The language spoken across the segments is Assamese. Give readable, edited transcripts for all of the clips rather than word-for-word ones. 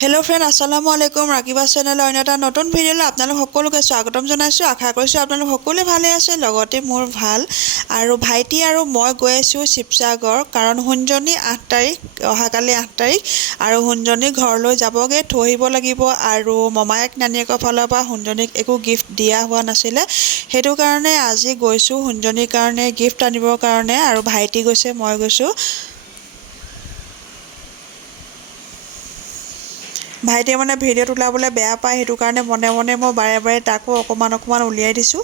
हेलो फ्रेंड अस्सलामु आलैकुम राकिबा चैनल अन्यटा नतुन भिडिओলৈ আপোনালোক সকলোকে স্বাগতম জনাইছো আশা কৰিছো আপোনালোক সকলোৱে ভালে আছে লগতে মোৰ ভাল আৰু ভাইটি আৰু মই গৈ আছো শিৱসাগৰ কাৰণ হুঞ্জনী 8 তাৰিখ অহাকালি 8 তাৰিখ আৰু হুঞ্জনী ঘৰলৈ যাবগে থৈব লাগিব আৰু মমায়েক নানিয়েকৰ ফালৰ পৰা হুঞ্জনীক একো গিফট দিয়া হোৱা নাছিলে হেতু কাৰণে আজি গৈছো হুঞ্জনীৰ কাৰণে গিফট আনিবৰ কাৰণে আৰু ভাইটি গৈছে মই গৈছো ভাইটিয়ে মানে ভিডিঅ'ত উলাবলৈ বেয়া পায় হেতু কাৰণে মনে মনে মই বাৰে বাৰে তাকো অকমান উলিয়াই দিছো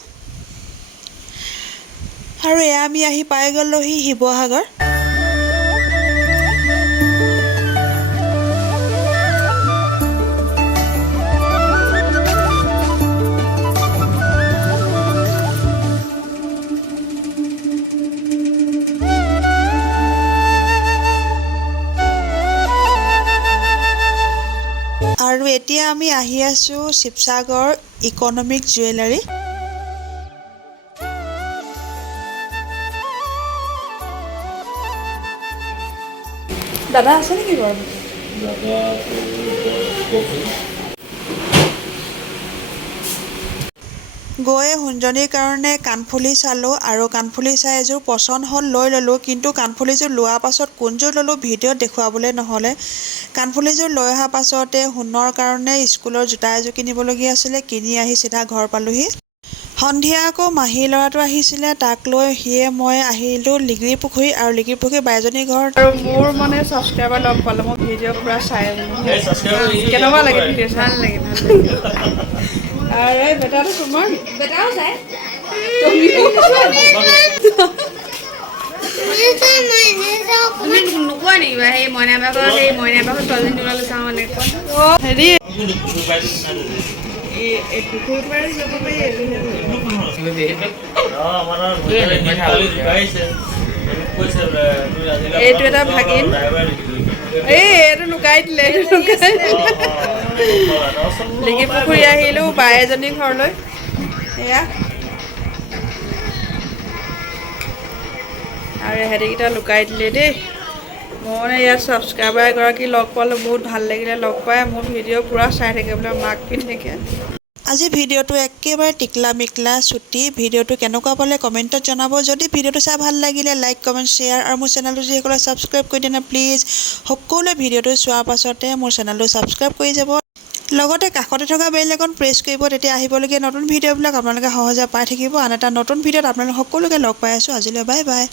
আৰু আমি আহি পাই গ'লোহি শিৱসাগৰ আৰু এতিয়া আমি আহি আছো শিৱসাগৰ ইকনমিক জুৱেলাৰী দাদা আছে নেকি ঘৰত দাদা গয়ে হুঞ্জনীৰ কাৰণে কানফুলি চালো আৰু কানফুলি চাই এযোৰ পছন্দ হল লৈ ললো কিন্তু কানফুলিযোৰ লোৱাৰ পাছত কোনযোৰ ললো ভিডিঅ'ত দেখুৱাবলৈ নহলে কানফুলিযোৰ লৈ অহা পাছতে হুনৰ কাৰণে স্কুলৰ জোতা এযোৰ কিনিবলগীয়া আছিল কিনি আহি সিধা ঘৰ পালোহি সন্ধিয়া আকৌ মাহী লৰাটো আহিছিলে তাক লৈ হিয়ে মই আহিলো লিগৰি পুখুৰী আৰু লিগৰি পুখুৰী বাইজনী ঘৰ আৰু মোৰ মানে সাবস্ক্ৰাইবাৰ লগ পালো মই ভিডিঅ' পুৰা চাই কেনেকুৱা লাগে ভিডিঅ' ভাল লাগে আৰে বেটা তো তোমাৰ বেটাও যায় তুমি তুমি নোকোৱা নেকি বা সেই মইনাবাকৰ তলদিন ওলালে চাওঁ মানে হেৰি এই পুখুৰী পাৰি যাব পাৰি এইটো এটা ভাগিন এইটো লুকাই দিলে লিগি পুখুৰী আহিলো বাই এজনী ঘৰলৈ এয়া আৰু হেৰিকেইটা লুকাই দিলে দেই মই মানে ইয়াত ছাবস্ক্ৰাইবাৰ এগৰাকী লগ পালোঁ বহুত ভাল লাগিলে লগ পাই মোৰ ভিডিঅ' পুৰা চাই থাকে বোলে মাক পিন্ধেকে আজি ভিডিঅ'টো একেবাৰে টিকলা মিকলা ছুটি ভিডিঅ'টো কেনেকুৱা পালে কমেণ্টত জনাব যদি ভিডিঅ'টো চাই ভাল লাগিলে লাইক কমেণ্ট শ্বেয়াৰ আৰু মোৰ চেনেলটো যিসকলে ছাবস্ক্ৰাইব কৰি দিয়া প্লিজ সকলোৱে ভিডিঅ'টো চোৱাৰ পাছতে মোৰ চেনেলটো ছাবস্ক্ৰাইব কৰি যাব লগতে কাষতে থকা বেল আইকন প্ৰেছ কৰিব তেতিয়া আহিবলগীয়া নতুন ভিডিঅ'বিলাক আপোনালোকে সহজে পাই থাকিব আন এটা নতুন ভিডিঅ'ত আপোনালোক সকলোকে লগ পাই আছো আজিলৈ বাই বাই